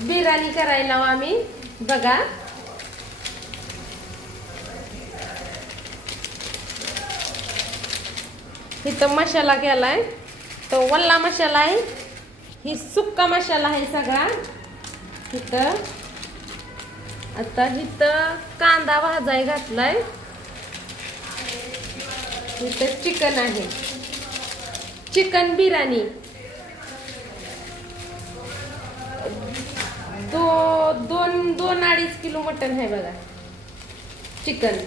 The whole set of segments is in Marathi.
बिर्याणी करायला आम्ही बघा। इथं मसाला केलाय, तो वल्ला मसाला आहे, ही सुक्का मसाला आहे सगळा इथं। आता इथं कांदा भाजाय घातलाय, इथं चिकन आहे, चिकन बिर्याणी। दोन 2.5 किलो मटन आहे बघा, चिकन।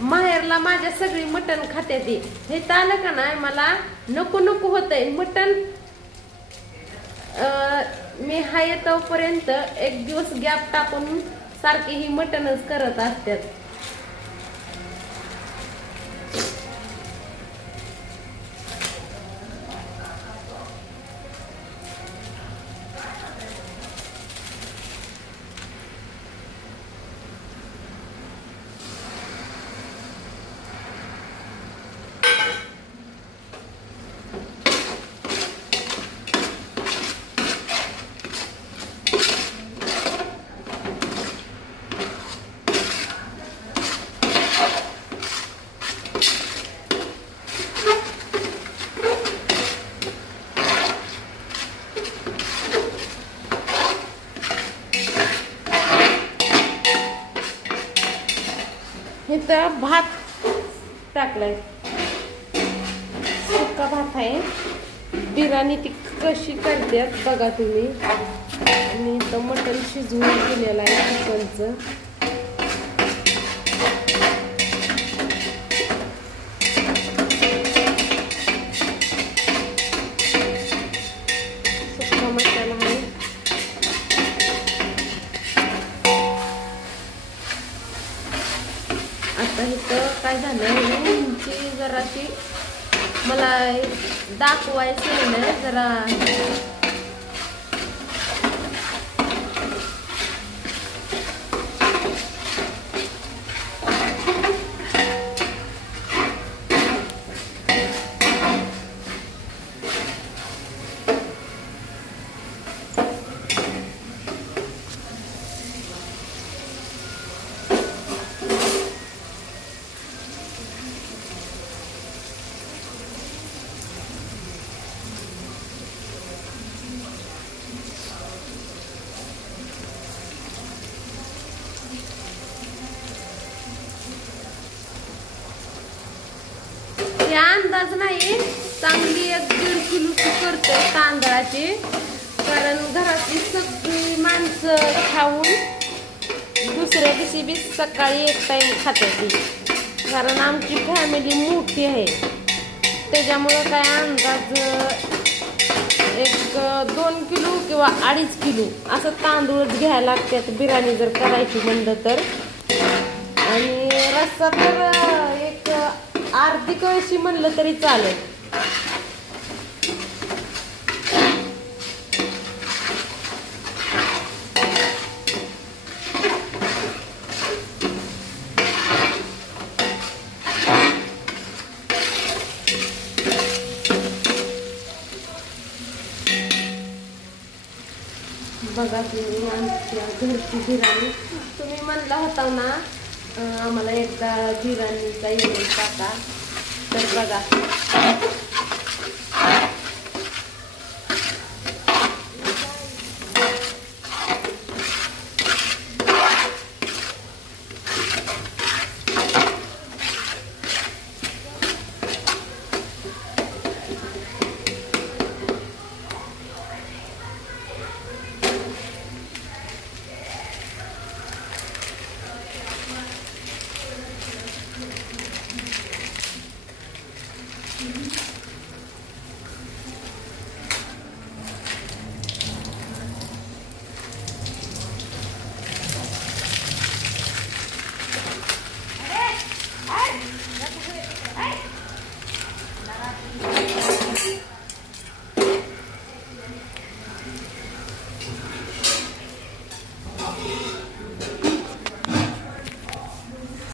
माहेरला माझ्या सगळी मटण खाते ती, हे आलं का नाही मला नको नको होतंय मटण। मी हाय तोपर्यंत एक दिवस गॅप टाकून सारखी ही मटणच करत असतात। इथं भात टाकलाय, सुक्का भात आहे। बिर्याणी ती कशी करतात बघा तुम्ही। आणि इथं मटण शिजवून केलेलं आहे चिकनचं। सुक्का मसाला आहे। आता इथं काय झालं, उंची जराशी मला दाखवायचं आहे ना जरा। अंदाज नाही, चांगली 1.5 किलोची करते तांदळाची, कारण घरातली सगळी माणसं खाऊन दुसऱ्या दिवशी बी सकाळी एक टाइम खाते ती, कारण आमची फॅमिली मोठी आहे। त्याच्यामुळे काय अंदाज 2 किलो किंवा 2.5 किलो असं तांदूळच घ्यायला लागतात बिर्याणी जर करायची म्हणलं तर। आणि रस्सा तर एक अर्धी कळशी म्हणलं तरी चालेल। बघा तुम्ही आमच्या घरची बिर्याणी। तुम्ही म्हणला होता ना आम्हाला एकदा बिर्याणीचा व्हिडिओ टाका, तर बघा